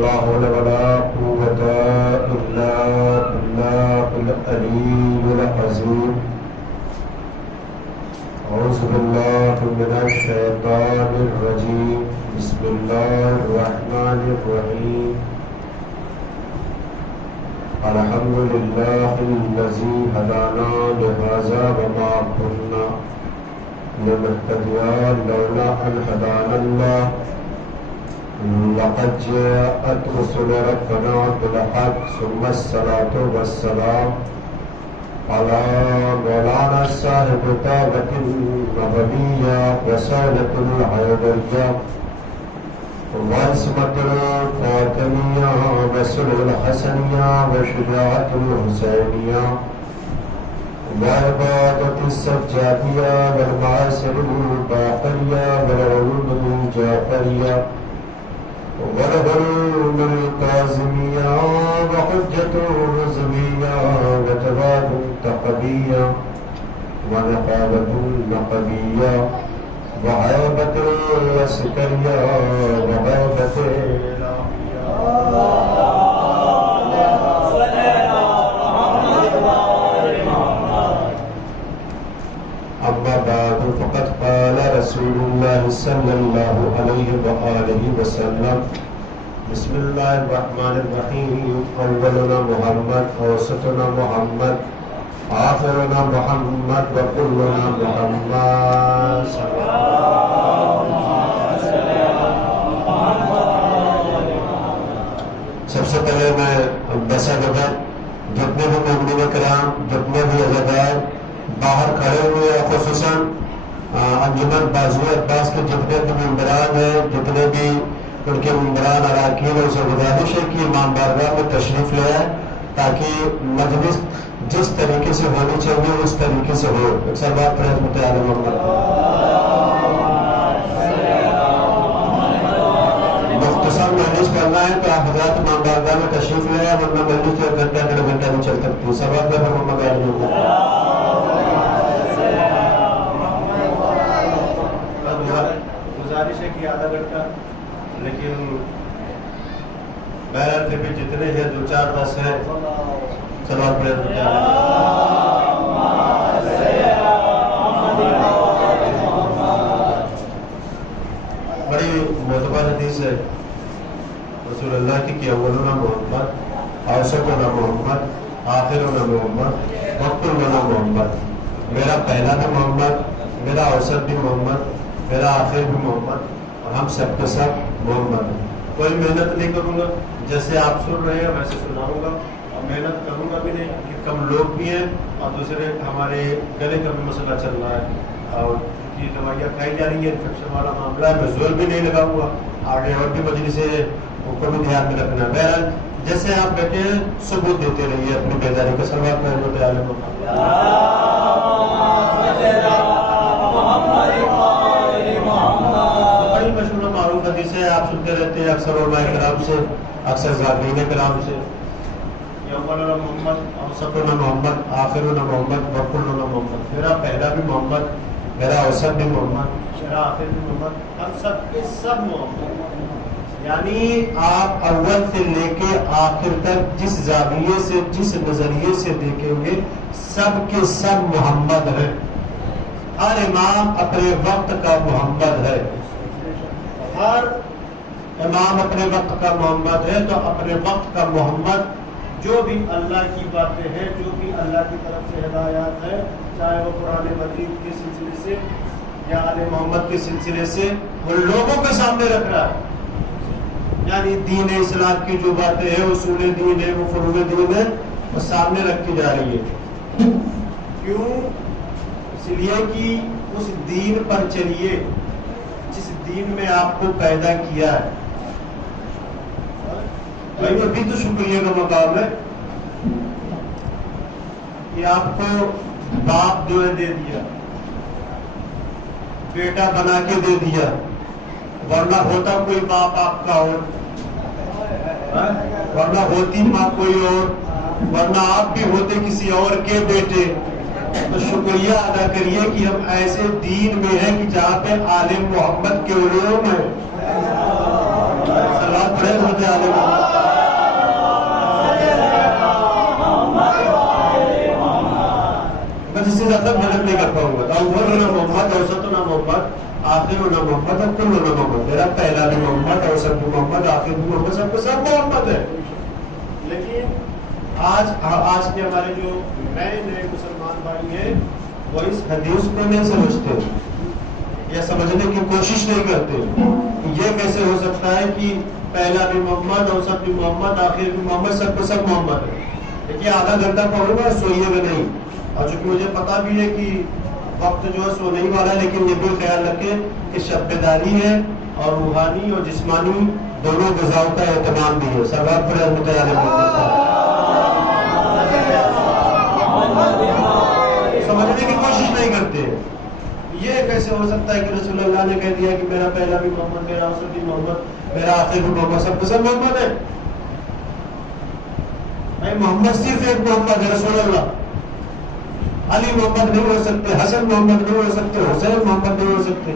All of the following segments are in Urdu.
لا حول ولا قوة إلا بالله العلي العظيم. أعوذ بالله من الشيطان الرجيم. بسم الله الرحمن الرحيم. الحمد لله الذي هدانا لهذا وما كنا لنهتدي لولا أن هدانا الله. لقد جاءت رسل ربنا بالحق ثم الصلاة والسلام على مولانا صاحب الطاقة النبوية وسادة الحيدرية وعصمة الفاطمية وسل الحسنية وشجاعة الحسينية وعبادة السجادية والمعاصر الباقرية والعلوم الجعفرية والعلوم الكاظمية وحجة الرزمية وتواب تقبية ونقابة نقبية وعيبة السكرية وغيبة أما بعد فقد قال رسول الله صلى الله عليه وآله وسلم بسم الله الرحمن الرحيم. أولنا محمد أوسطنا محمد آخرنا محمد وكلنا محمد. سب سے پہلے میں دس نمبر جتنے بھی مومنین کرام جتنے بھی عزادار باہر کھڑے ہوئے خصوصاً انجمن بازو عباس کے جتنے بھی ممبران ہیں جتنے بھی ان کے ممبران اراکین اور سے گزارش ہے کہ امام بارگاہ میں تشریف لے آئے تاکہ مجلس جس طریقے سے ہونی چاہیے اس طریقے سے ہو. اکثر بات پڑھے متعال محمد مختصر مجلس کرنا ہے تو آپ حضرات امام بارگاہ میں تشریف لے آئے ورنہ مجلس جو گھنٹہ ڈیڑھ گھنٹہ نہیں چل سکتی. سب آپ محمد گزارش ہے کہ آدھا گھنٹہ لیکن بہرحال پھر بھی جتنے ہیں دو چار بس ہیں سوال پڑے بڑی معتبر حدیث ہے رسول اللہ کی کہ اولنا محمد اوسطنا محمد آخرنا محمد وقتنا محمد. میرا پہلا بھی محمد میرا اوسط بھی محمد میرا آخر بھی محمد اور ہم سب کے سب محمد. کوئی محنت نہیں کروں گا جیسے آپ سن رہے ہیں ویسے سناؤں گا اور محنت کروں گا بھی نہیں کہ کم لوگ بھی ہیں اور دوسرے ہمارے گلے کا بھی مسئلہ چل رہا ہے اور یہ دوائیاں کھائی جا رہی ہیں انفیکشن والا معاملہ ہے. میں زور بھی نہیں لگاؤں گا آگے اور بھی مجلس ہے ان کو بھی دھیان میں رکھنا ہے. بہرحال جیسے آپ بیٹھے ہیں ثبوت دیتے رہیے اپنی بیداری کا. سلوات پڑھیں تو تیار مشہور معروف حدیث ہے آپ سنتے رہتے ہیں اکثر علماء کرام سے اکثر ذاکرین کرام سے. اولنا محمد اوسطنا محمد آخرنا محمد وکلنا محمد. میرا پہلا بھی محمد میرا اوسط بھی محمد میرا آخر بھی محمد ہم سب کے سب محمد. یعنی آپ اول سے لے کے آخر تک جس زاویے سے جس نظریے سے دیکھیں گے سب کے سب محمد ہیں. ہر امام اپنے وقت کا محمد ہے. ہر امام اپنے وقت کا محمد ہے تو اپنے وقت کا محمد جو بھی اللہ کی باتیں ہیں جو بھی اللہ کی طرف سے ہدایات ہے چاہے وہ قرآن مجید کے سلسلے سے یا آل محمد کے سلسلے سے وہ لوگوں کے سامنے رکھ رہا ہے. یعنی دین اسلام کی جو باتیں ہیں اصول دین ہے وہ فروع دین ہے وہ سامنے رکھی جا رہی ہے. کیوں؟ اس لیے کہ اس دین پر چلیے جس دین میں آپ کو پیدا کیا ہے. بھائی ابھی تو شکریہ کا مقام ہے کہ آپ کو باپ جو ہے دے دیا بیٹا بنا کے دے دیا ورنہ ہوتا کوئی باپ آپ کا اور ورنہ ہوتی ماں کوئی اور ورنہ آپ بھی ہوتے کسی اور کے بیٹے. تو شکریہ ادا کریے کہ ہم ایسے دین میں ہیں کہ جہاں پہ عالم محمد کے علوم ہیں. سلام پڑھے ہوتے عالم مدد نہیں کر پاؤں گا. اول نہ محمد، اوسط نہ محمد، آخر نہ محمد، اور کل نہ محمد. میرا پہلا بھی محمد، اوسط بھی محمد، آخر بھی محمد، سب کو سب محمد ہے. لیکن آج کے ہمارے جو نئے مسلمان بھائی ہیں وہ اس حدیث کو نہیں سمجھتے یا سمجھنے کی کوشش نہیں کرتے. یہ کیسے ہو سکتا ہے کہ پہلا بھی محمد، اوسط بھی محمد، آخر بھی محمد، سب کو سب محمد ہے. دیکھیے آدھا گھنٹہ پڑھوں گا، سوئیے گا نہیں. اور چونکہ مجھے پتا بھی ہے کہ وقت جو ہے سونے ہی والا ہے، لیکن یہ بھی خیال رکھیں کہ شب بیداری ہے اور روحانی اور جسمانی دونوں غذاؤں کا اہتمام بھی ہے. سرور پر رحمت سمجھنے کی کوشش نہیں کرتے. یہ کیسے ہو سکتا ہے کہ رسول اللہ نے کہہ دیا کہ میرا پہلا بھی محمد، میرا اوسط بھی محمد، میرا آخر بھی محمد، سب کو سب محمد ہے. محمد صرف ایک محمد ہے، رسول اللہ. علی محمد نہیں ہو سکتے، حسن محمد نہیں ہو سکتے، حسین محمد نہیں ہو سکتے.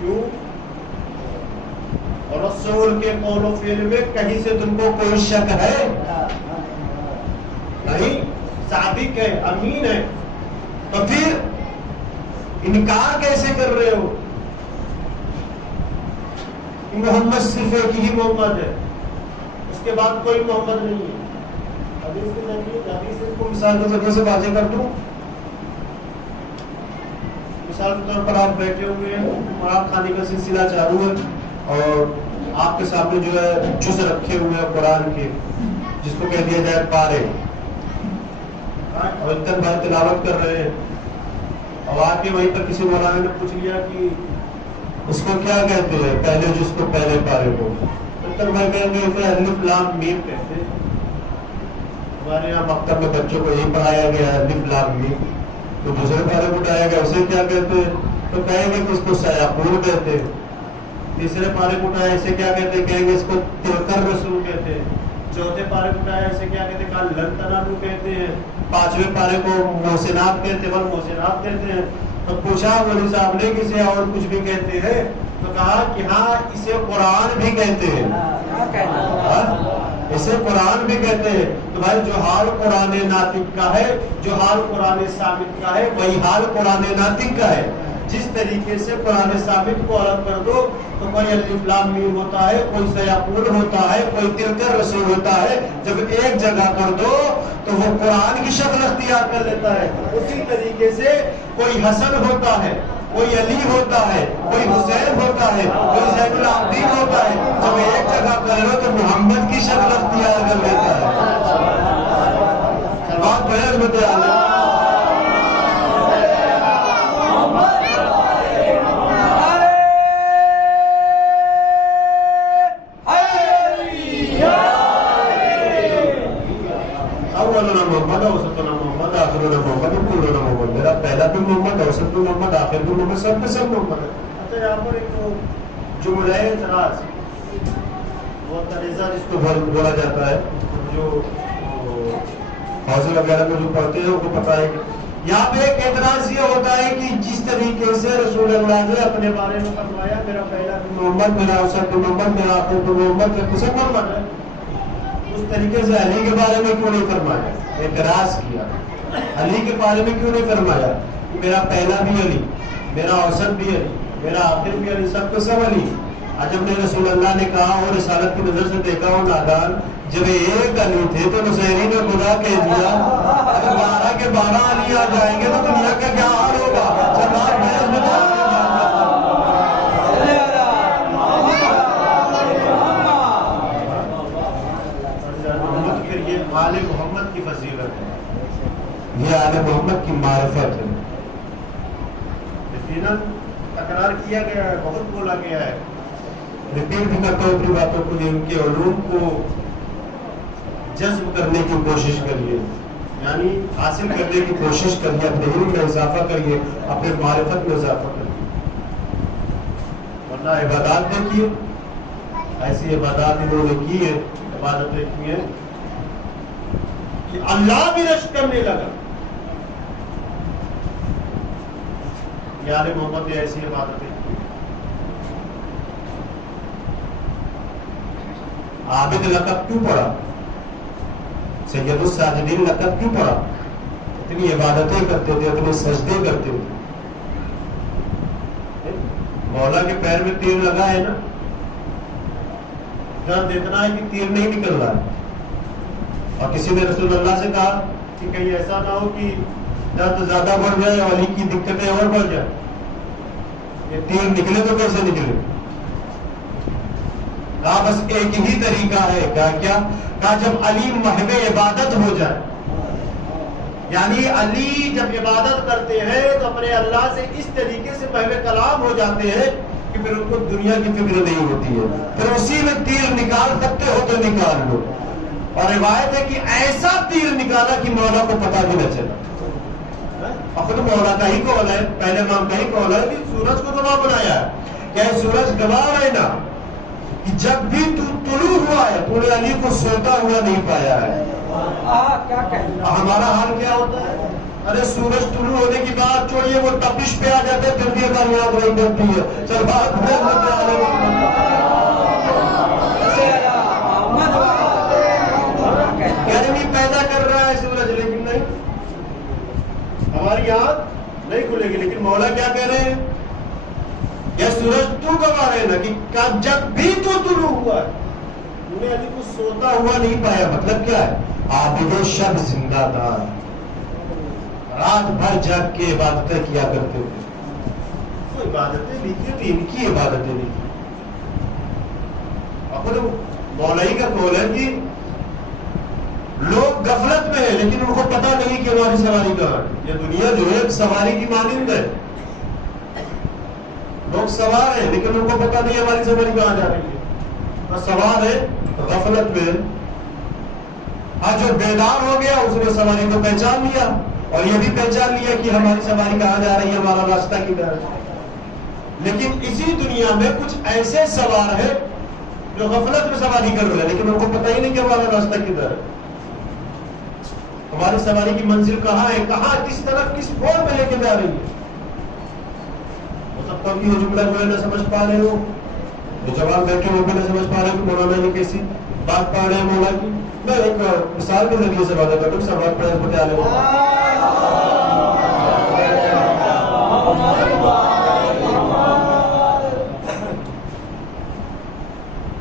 کیوں؟ اور رسول کے قول و فعل میں کہیں سے تم کو کوئی شک ہے؟ نہیں، صادق ہے، امین ہے. تو پھر انکار کیسے کر رہے ہو کہ محمد صرف ایک ہی محمد ہے، اس کے بعد کوئی محمد نہیں ہے؟ حدیث کو مثال کے ذریعے سے واضح کر دوں. مثال کے طور پر آپ بیٹھے ہوئے ہیں اور آپ کھانے کا سلسلہ چالو ہے اور آپ کے سامنے جو ہے جز رکھے ہوئے ہیں قرآن کے، جس کو کہہ دیا جائے پارے، اور اتن بھائی تلاوت کر رہے ہیں. اور آ کے وہیں پر کسی مولانا نے پوچھ لیا کہ اس کو کیا کہتے ہیں، پہلے جس کو پہلے پارے کو. اتن بھائی کہیں گے اسے الف لام میم کہتے ہیں. ہمارے یہاں مکتب میں بچوں کو یہی پڑھایا گیا ہے الف لام میم. تو دوسرے پارے کو اٹھایا گیا، اسے کیا کہتے ہیں؟ تو کہیں گے کہ اس کو سیاقول کہتے ہیں. تیسرے پارے کو اٹھایا اسے کیا کہتے ہیں؟ کہیں گے اس کو تلکر رسول کہتے ہیں. چوتھے پارے کو اٹھایا اسے کیا کہتے ہیں؟ کہا لن تنالو کہتے ہیں. پانچویں پارے کو محسنات کہتے ہیں، محسنات کہتے ہیں. تو پوچھا مولوی صاحب نے کہ اسے اور کچھ بھی کہتے ہیں؟ تو کہا کہ ہاں اسے قرآن بھی کہتے ہیں. اسے قرآن بھی کہتے ہیں. تو بھائی جو حال قرآن ناطق کا ہے، جو حال قرآن ثابت کا ہے، وہی حال قرآن ناطق کا ہے. جس طریقے سے قرآن ثابت کو الگ کر دو تو کوئی الف لام میم ہوتا ہے، کوئی سیاقول ہوتا ہے، کوئی تلکر رسول ہوتا ہے. جب ایک جگہ کر دو تو وہ قرآن کی شکل اختیار کر لیتا ہے. اسی طریقے سے کوئی حسن ہوتا ہے، کوئی علی ہوتا ہے، کوئی حسین ہوتا ہے، کوئی زین العابدین ہوتا ہے. جب ایک جگہ کر لو تو محمد کی شکل اختیار کر لیتا ہے. بات بہت متعلق میرا پہلا بھی محمد، اوسط بھی محمد، آخر بھی محمد، سب میں سب محمد ہے. اچھا یہاں پر ایک جملہ اعتراض، وہ تریزہ جس کو بولا جاتا ہے، جو حوض وغیرہ میں جو پڑھتے ہیں ان کو پتا ہے. یہاں پہ ایک اعتراض یہ ہوتا ہے کہ جس طریقے سے رسول اللہ نے اپنے بارے میں فرمایا میرا پہلا بھی محمد، میرا اوسط بھی محمد، میرا آخر بھی محمد، سب محمد ہے، اس طریقے سے علی کے بارے میں کیوں نہیں فرمایا؟ اعتراض کیا. علی کے بارے میں کیوں نہیں فرمایا؟ میرا پہلا بھی علی، میرا اوسط بھی علی، میرا آخر بھی علی، سب کو سب علی. جب نے رسول اللہ نے کہا اور رسالت کی نظر سے دیکھا وہ نادان، جب ایک علی تھے تو نصیری نے خدا کہہ دیا اگر 12 کے 12 علی آ جائیں گے تو دنیا کا کیا حال ہوگا؟ آل محمد کی فضیلت ہے، یہ آل محمد کی معرفت ہے. یقیناً تکرار کیا گیا ہے، بہت بولا گیا ہے. ریپیٹ بھی کرتا ہوں اپنی باتوں کو. ان کے علوم کو جذب کرنے کی کوشش کریے، یعنی حاصل کرنے کی کوشش کریے، اپنے علم میں اضافہ کریے، اپنے معرفت میں اضافہ کریے. ورنہ عبادات دیکھیے، ایسی عبادات انہوں نے کی ہے، عبادتیں کی ہیں کہ اللہ بھی رشک کرنے لگا. یار محمد نے ایسی عبادتیں کی. عابد لقب کیوں پڑا؟ سید الساجدین لقب کیوں پڑا؟ اتنی عبادتیں کرتے تھے, اتنے سجدے کرتے تھے. مولا کے پیر میں تیر لگا ہے نا, درد اتنا ہے کہ تیر نہیں نکل رہا ہے. اور کسی نے رسول اللہ سے کہا کہ کہیں ایسا نہ ہو کہ درد زیادہ بڑھ جائے اور علی کی دقتیں اور بڑھ جائے, یہ تیر نکلے تو کیسے نکلے؟ کہا بس ایک ہی طریقہ ہے. کہا جب علی محو عبادت ہو جائے, یعنی علی جب عبادت کرتے ہیں تو اپنے اللہ سے اس طریقے سے محو کلام ہو جاتے ہیں کہ پھر ان کو دنیا کی فکر نہیں ہوتی ہے, پھر اسی میں تیر نکال سکتے ہو تو نکال لو. اور روایت ہے کہ ایسا تیر نکالا کہ مولا کو پتا بھی نہ چلا. خود مولا کا ہی قول ہے, پہلے امام کا ہی قول ہے کہ سورج کو گواہ بنایا ہے. کیا سورج گواہ ہے نا کہ جب بھی تو طلوع ہوا ہے تو نے علی کو سوتا ہوا نہیں پایا ہے. ہمارا حال کیا ہوتا ہے؟ ارے سورج طلوع ہونے کی بات چھوڑیے, وہ تپش پہ آ جاتے پھر بھی ہماری یاد نہیں کرتی ہے. چل بات گرمی پیدا کر رہا ہے سورج, لیکن نہیں, ہماری یاد نہیں کھلے گی. لیکن مولا کیا کہہ رہے ہیں؟ یہ سورج تو گواہ ہے نا کہ جب بھی تو طلوع ہوا ہے تو نے علی کو سوتا ہوا نہیں پایا. مطلب کیا ہے؟ عابد شب زندہ دار, رات بھر جاگ کے عبادتیں کیا کرتے تھے. تو عبادتیں لکھی تو ان کی عبادتیں لکھی. اپنے مولائی کا قول ہے کہ لوگ غفلت میں ہیں لیکن ان کو پتا نہیں کہ ہماری سواری کہاں ہے. یہ دنیا جو ہے ایک سواری کی مانند ہے, لوگ سوار ہیں لیکن ان کو پتا نہیں ہماری سواری کہاں جا رہی ہے. اور سوار ہے غفلت میں. آج جو بیدار ہو گیا اس نے سواری کو پہچان لیا اور یہ بھی پہچان لیا کہ ہماری سواری کہاں جا رہی ہے, ہمارا راستہ کدھر ہے. لیکن اسی دنیا میں کچھ ایسے سوار ہیں جو غفلت میں سواری کر رہے ہیں لیکن ان کو پتہ ہی نہیں کہ ہمارا راستہ کدھر ہے, ہماری سواری کی منزل کہاں ہے, کہاں کس طرف کس موڑ میں لے کے جا رہی ہے. ہو سکتا ہے کہ وہ جملہ جو ہے نہ سمجھ پا رہے ہو, جو جوان بیٹھے وہ بھی نہ سمجھ پا رہے کہ مولانا نے کیسی بات پا رہے ہیں مولا کی. میں ایک مثال کے ذریعے سے بات کرتا ہوں. سوال پڑھ بتا لے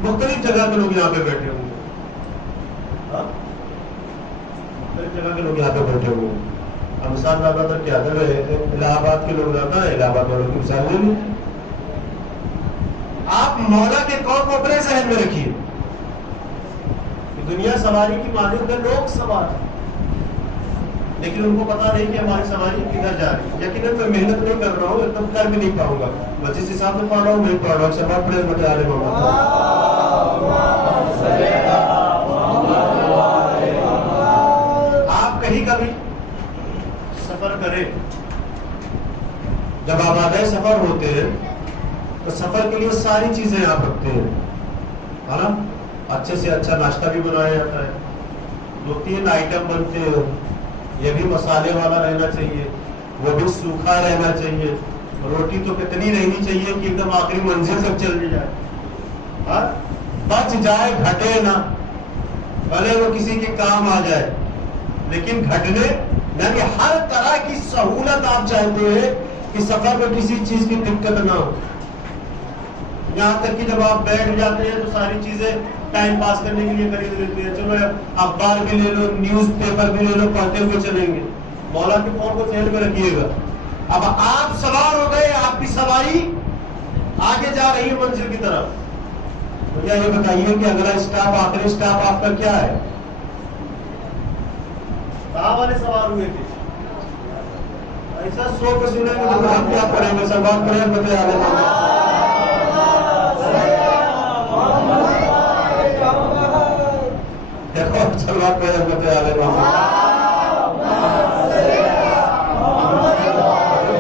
مختلف جگہ کے لوگ یہاں پہ بیٹھے ہوں گے, مختلف جگہ کے لوگ یہاں پہ بیٹھے ہوں گے. اب مثال زیادہ تر کیا اگر الہ آباد کے لوگ زیادہ ہیں, الہ آباد والوں کی مثال لے لیں. آپ مولا کے قول کو اپنے ذہن میں رکھیے. دنیا سواری کی مانند میں لوگ سوار ہیں لیکن ان کو پتا نہیں کہ ہماری سواری کدھر جا رہی ہے. یقیناً میں محنت نہیں کر رہا ہوں, ایک دم کر بھی نہیں پاؤں گا. میں جس حساب سے پڑھ رہا ہوں نہیں پڑھ رہا ہوں. سوال پڑھے بتا رہے آپ کہیں کا بھی سفر کریں, جب آپ آدھے سفر ہوتے ہیں تو سفر کے لیے ساری چیزیں آپ رکھتے ہیں, ہے نا. اچھے سے اچھا ناشتہ بھی بنایا جاتا ہے, 2-3 آئٹم بنتے ہیں. یہ بھی مسالے والا رہنا چاہیے, وہ بھی سوکھا رہنا چاہیے. روٹی تو کتنی رہنی چاہیے کہ ایک دم آخری منزل تک چل جائے, بچ جائے گھٹے نہ, بھلے وہ کسی کے کام آ جائے لیکن گھٹنے یعنی ہر طرح کی سہولت آپ چاہتے ہیں کہ سفر میں کسی چیز کی دقت نہ ہو. یہاں تک کہ جب آپ بیٹھ جاتے ہیں تو ساری چیزیں ٹائم پاس کرنے کے لیے خرید لیتے ہیں. چلو اخبار بھی لے لو, نیوز پیپر بھی لے لو, پڑھتے ہوئے چلیں گے. مولا کے قول کو ذہن میں رکھیے گا. اب آپ سوار ہو گئے, آپ کی سواری آگے جا رہی ہے منزل کی طرف. مجھے یہ بتائیے کہ اگلا اسٹاپ, آخری اسٹاپ آپ کا کیا ہے؟ کہاں والے سوار ہوئے تھے؟ ایسا سو کے سنیں گے تو ہم کیا پڑھیں گے؟ سوال پڑھیں بتے آ رہے سلوات پہ بتے آ رہے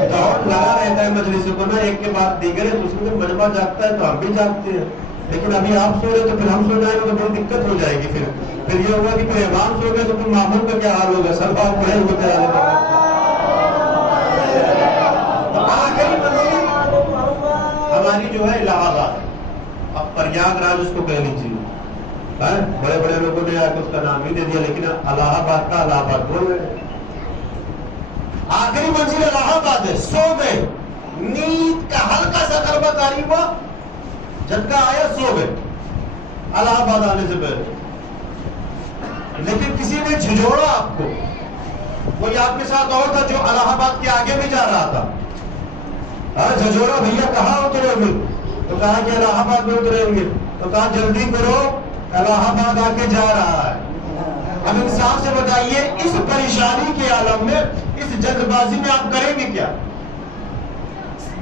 دوڑ لگا رہتا ہے مجلسوں کو نا, ایک کے بعد دیگر ہے, دوسرے میں مجمع جاگتا ہے تو ہم بھی جاگتے ہیں. لیکن ابھی آپ سو رہے تو پھر ہم سو جائیں گے تو بڑی دقت ہو جائے گی. پھر یہ ہوگا کہ پھر امام سو گئے تو پھر مامون کا کیا حال ہوگا؟ سلوات پڑھے بتے آ رہے ہماری جو ہے الہ آباد, اب پریاگ راج اس کو کہہ لیجیے. بڑے بڑے لوگوں نے آ کے اس کا نام بھی دے دیا لیکن الہ آباد کا الہ آباد بول رہے ہیں. آخری منزل الہ آباد ہے، سو گئے، نیند کا ہلکا سا ضربہ کاری ہوا، جھٹکا آیا، سو گئے الہ آباد آنے سے پہلے. لیکن کسی نے جھنجھوڑا آپ کو، کوئی آپ کے ساتھ اور تھا جو الہ آباد کے آگے بھی جا رہا تھا. جھنجھوڑا، بھیا کہاں اترو گے؟ تو کہا کہ الہ آباد میں اتریں گے. تو کہا جلدی کرو، الہ آباد آ کے جا رہا ہے. اب انصاف سے بتائیے اس پریشانی کے عالم میں، اس جلد بازی میں آپ کریں گے کیا؟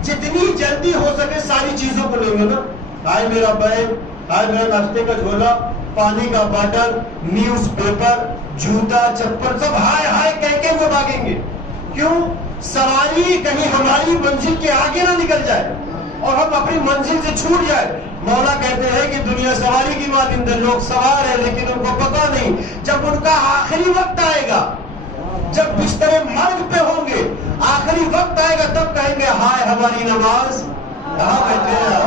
جتنی جلدی ہو سکے ساری چیزوں کو لیں گے نا. ہائے میرا بیگ، ہائے میرا ناشتے کا جھولا، پانی کا باٹل، نیوز پیپر، جوتا، چپل، سب ہائے ہائے کہہ کے وہ بھاگیں گے. کیوں؟ سواری کہیں ہماری منزل کے آگے نہ نکل جائے اور ہم اپنی منزل سے چھوٹ جائے. مولا کہتے ہیں کہ دنیا سواری کی مانند ہے، لوگ سوار ہیں لیکن ان کو پتہ نہیں. جب ان کا آخری وقت آئے گا، جب بستر مرگ پہ ہوں گے، آخری وقت آئے گا، تب کہیں گے ہائے ہماری نماز، کہاں بیٹھے ہیں،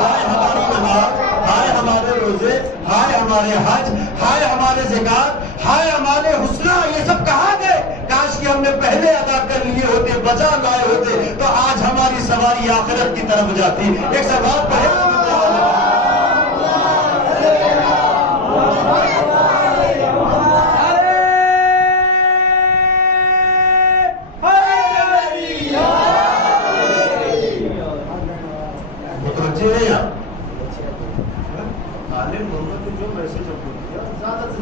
ہائے ہماری نماز، ہائے ہمارے روزے، ہائے ہمارے حج، ہائے ہمارے زکات، ہائے ہمارے حسنہ، یہ سب کہاں گئے؟ کاش کہ ہم نے پہلے ادا کر لیے ہوتے، بچا لائے ہوتے، تو آج ہماری سواری آخرت کی طرف جاتی. ایک سوال پڑھے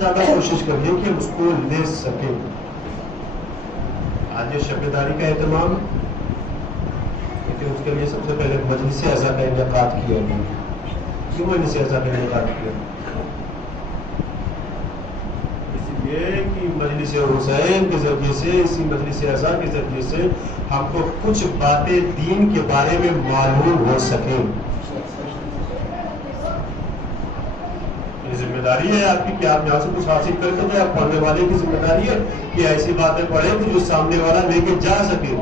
زیادہ کوشش کریے کہ ہم اس کو لے سکیں. آج یہ شب داری کا اہتمام، لیکن اس کے لیے سب سے پہلے مجلس اعزا کا انعقاد کیا گیا. کیوں مجلس اعزا کا انعقاد کیا؟ اس لیے کہ مجلس حسین کے ذریعے سے، اسی مجلس اعزا کے ذریعے سے ہم کو کچھ باتیں دین کے بارے میں معلوم ہو سکیں. ذمہ داری ہے آپ کی کہ آپ یہاں سے کچھ حاصل کر کے جائیں. آپ پڑھنے والے کی ذمہ داری ہے کہ ایسی باتیں پڑھیں کہ جو سامنے والا لے کے جا سکے.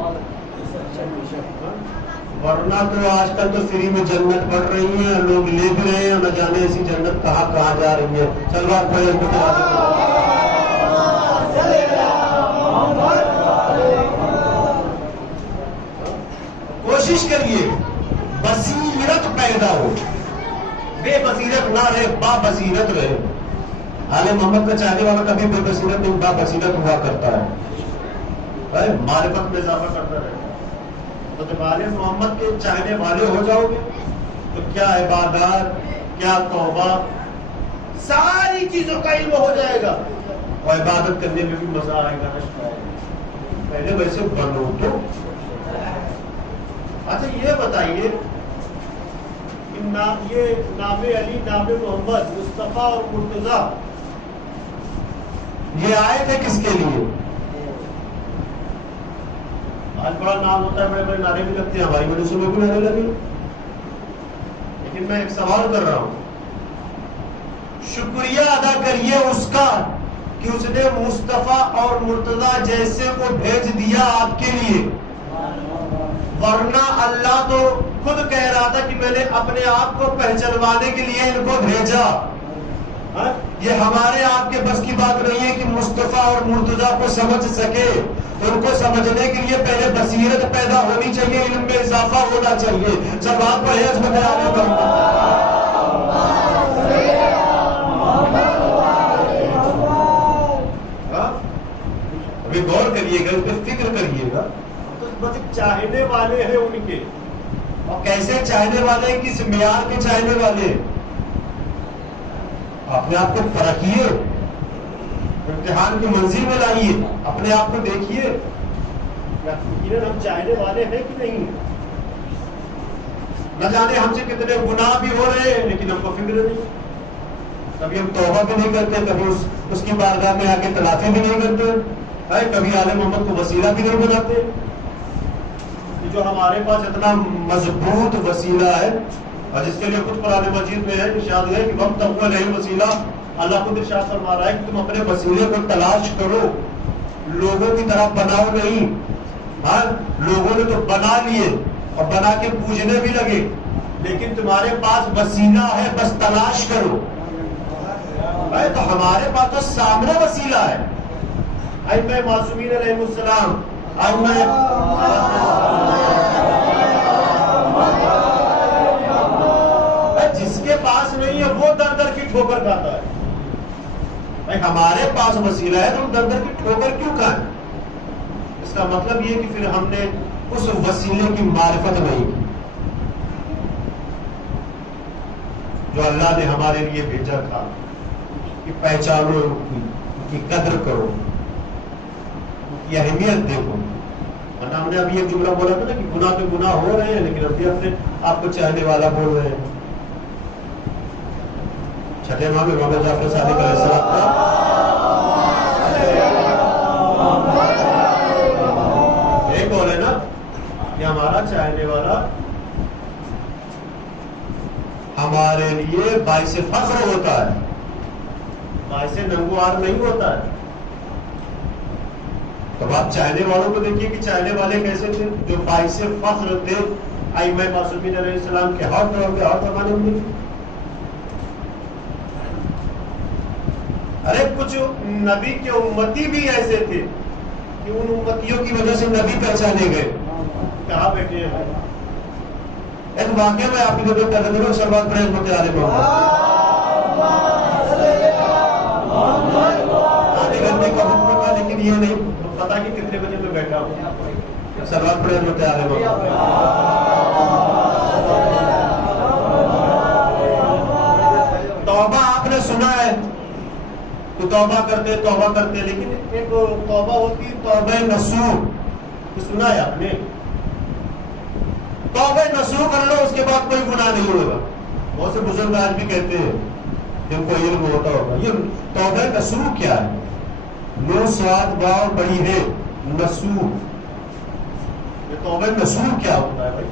ورنہ تو آج کل تو فری میں جنت پڑھ رہی ہیں، لوگ لے بھی رہے ہیں، نہ جانے ایسی جنت کہاں کہاں جا رہی ہے. سلوات پڑھیں اس کو. کوشش کریے بصیرت پیدا ہو، بے بصیرت نہ رہے، با بصیرت رہے. آل محمد کا چاہنے والا کبھی بے بصیرت نہیں، با بصیرت ہوا کرتا ہے، معرفت میں اضافہ کرتا رہے. تو جب آل محمد کے چاہنے والے ہو جاؤ گے تو کیا عبادات، کیا توبہ، ساری چیزوں کا علم ہو جائے گا اور عبادت کرنے میں بھی مزہ آئے گا. پہلے ویسے بنو تو. اچھا یہ بتائیے، یہ نام علی، نام محمد، مصطفیٰ اور مرتضیٰ یہ آئے تھے کس کے لیے؟ آج بڑا نام ہوتا ہے، بڑے بڑے نعرے بھی لگتے ہیں، ہماری مجلسوں میں بھی نعرے لگے. لیکن میں ایک سوال کر رہا ہوں، شکریہ ادا کریے اس کا کہ اس نے مصطفیٰ اور مرتضیٰ جیسے کو بھیج دیا آپ کے لیے. ورنہ اللہ تو خود کہہ رہا تھا کہ میں نے اپنے آپ کو پہچانوانے کے لیے ان کو بھیجا. یہ ہمارے آپ کے بس کی بات نہیں ہے کہ مصطفیٰ اور مرتضیٰ کو سمجھ سکے. ان کو سمجھنے کے لیے پہلے بصیرت پیدا ہونی چاہیے، علم میں اضافہ ہونا چاہیے. سب بات پڑھے اس میں ابھی غور کریے گا، اس پہ فکر کریے گا. بس چاہنے والے ہیں ان کے، اور کیسے چاہنے والے، کس معیار کے چاہنے والے. اپنے آپ کو پرکھیے، امتحان کی منزل میں لائیے، اپنے آپ کو دیکھیے ہم چاہنے والے ہیں کہ نہیں. نہ جانے ہم سے کتنے گناہ بھی ہو رہے ہیں لیکن ہم کو فکر نہیں. کبھی ہم توبہ بھی نہیں کرتے، کبھی اس کی بارگاہ میں آ کے تلافی بھی نہیں کرتے، کبھی آل محمد کو وسیلہ بھی نہیں بناتے. جو ہمارے پاس اتنا مضبوط وسیلہ ہے اور جس کے لیے خود قرآن مجید میں ہے کہ شاید ہے کہ وقت اول ہے وسیلہ. اللہ خود ارشاد فرما رہا ہے کہ تم اپنے وسیلے کو تلاش کرو، لوگوں کی طرح بناؤ نہیں. ہاں لوگوں نے تو بنا لیے اور بنا کے پوجنے بھی لگے، لیکن تمہارے پاس وسیلہ ہے، بس تلاش کرو. تو ہمارے پاس تو سامنے وسیلہ ہے. ائمہ معصومین علیہ السلام آج میں جس کے پاس نہیں ہے وہ در در کی ٹھوکر کھاتا ہے. بھائی ہمارے پاس وسیلہ ہے تو ہم در در کی ٹھوکر کیوں کھائیں؟ اس کا مطلب یہ کہ پھر ہم نے اس وسیلے کی معرفت نہیں کی جو اللہ نے ہمارے لیے بھیجا تھا کہ پہچانو ان کی قدر کرو، ان کی اہمیت دیکھو. ورنہ ہم نے ابھی ایک جملہ بولا تھا نا کہ گناہ پہ گناہ ہو رہے ہیں لیکن ابھی اپنے آپ کو چاہنے والا بول رہے ہیں. چھٹے امام امام جعفر صادق علیہ السلام ایک بول ہے نا کہ ہمارا چاہنے والا ہمارے لیے باعث فخر ہوتا ہے، باعث ننگوار نہیں ہوتا ہے. تو آپ چاہنے والوں کو دیکھیے کہ چاہنے والے کیسے تھے جو باعث فخر تھے. ائمہ معصومین علیہ السلام کے ہر طرح کے ہر زمانے میں. ارے کچھ نبی کے امتی بھی ایسے تھے کہ ان امتیوں کی وجہ سے نبی پہچانے گئے. کہاں بیٹھے ہیں؟ ایک واقعہ میں آپ کی خدمت کر دیتا ہوں. شروعات پڑھیں رحمت عالم آدھے گھنٹے کا حکم تھا لیکن یہ نہیں پتا کہ کتنے بجے میں بیٹھا ہوں. شروعات پڑھیں رحمت عالم. توبہ آپ نے سنا ہے تو توبہ کرتے لیکن ایک توبہ ہوتی توبہ نصوح. سنا ہے آپ نے؟ توبہ نصوح کر لو اس کے بعد کوئی گناہ نہیں ہوگا. بہت سے بزرگ آج بھی کہتے ہیں جن کو علم ہوتا ہوگا یہ توبہ نصوح کیا ہے. نو سواد واو بڑی ہے نصوح. یہ توبہ نصوح کیا ہوتا ہے بھائی؟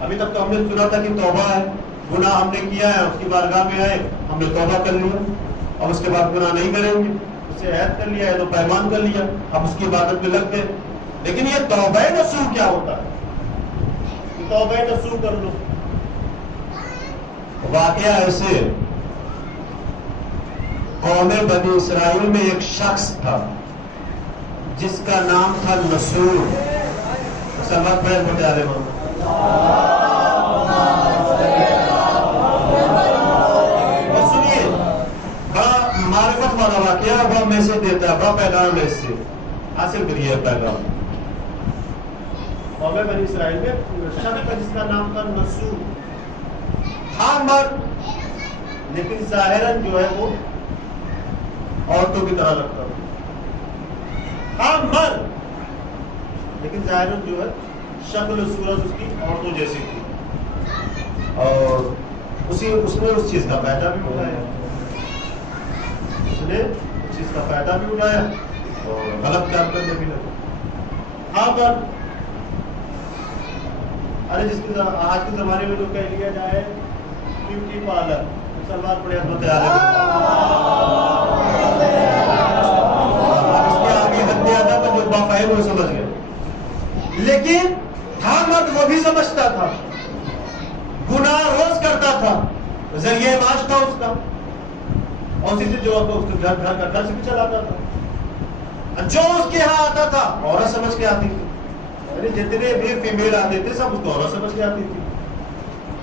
ابھی تک تو ہم نے سنا تھا کہ توبہ ہے گناہ ہم نے کیا ہے اس کی بارگاہ میں آئے ہم نے توبہ کر لیا اب اس کے بعد گناہ نہیں کریں گے. اس سے عہد کر لیا ہے تو پیمان کر لیا اب اس کی عبادت میں لگ گئے. لیکن یہ توبہ نصوح کیا ہوتا ہے؟ توبہ نصوح کر لو. واقعہ ایسے قوم بنی اسرائیل میں ایک شخص تھا جس کا نام تھا نصور. سلوات پڑھیں رحمت عالم. سنیے بڑا معرفت والا واقعہ بڑا میسج دیتا ہے بڑا پیغام ہے. اس سے حاصل کریے پیغام. قوم بنی اسرائیل میں شخص کا جس کا نام تھا نصور. ہاں مرد لیکن ظاہراً جو ہے وہ عورتوں کی طرح لگتا تھا. ہاں مرد لیکن ظاہراً جو ہے شکل و صورت اس کی عورتوں جیسی تھی. اور اس نے اس چیز کا فائدہ بھی اٹھایا. اس نے اس چیز کا فائدہ بھی اٹھایا اور غلط کام کرنے بھی لگا. ہاں مرد ارے جس کے آج کے زمانے میں جو کہہ لیا جائے بیوٹی پارلر. سلوات پڑھے رحمت عالم. اس کے آگے حد ادب جو بافہم وہ سمجھ گئے. لیکن تھا مرد وہ بھی سمجھتا تھا گناہ روز کرتا تھا ذریعہ معاش تھا اس کا اور اسی سے جو اس کے گھر کا خرچ بھی چلاتا تھا. جو اس کے ہاں آتا تھا عورت سمجھ کے آتی تھی. جتنے بھی فیمیل آتے تھے سب اس کو عورت سمجھ کے آتی تھی.